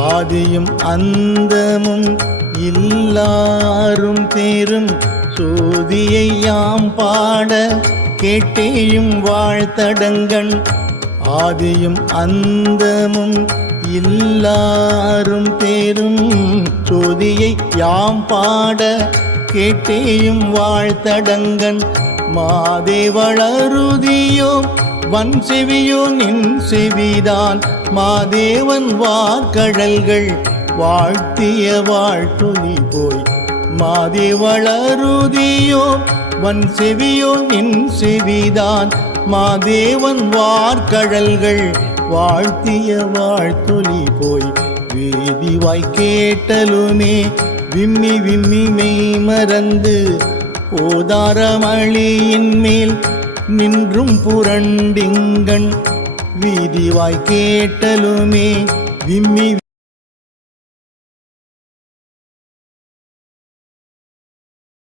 ஆதியும் அந்தமும் எல்லாரும் தேரும் சோதியை யாம் பாட கேட்டேயும் வாழ்த்தடங்கண். ஆதியும் அந்தமும் எல்லாரும் தேரும் சோதியை யாம் பாட கேட்டேயும் வாழ்த்தடங்கண். மாதேவளருதியோ வன் செவியோ நின் செவிதான் மாதேவன் வார்கடல்கள் வாழ்த்திய வாழ்த்துணி போய். மாதேவளருதியோ வன் செவியோ நின் செவிதான் மாதேவன் வார்கடல்கள் வாழ்த்திய வாழ்த்துணி போய். வேதிவாய் கேட்டலுமே விம்மி விம்மி மெய் மறந்து போதாரமளியின் மேல் நின்றும் புரண்டிங்கண். வீதிவாய் கேட்டலுமே விம்மி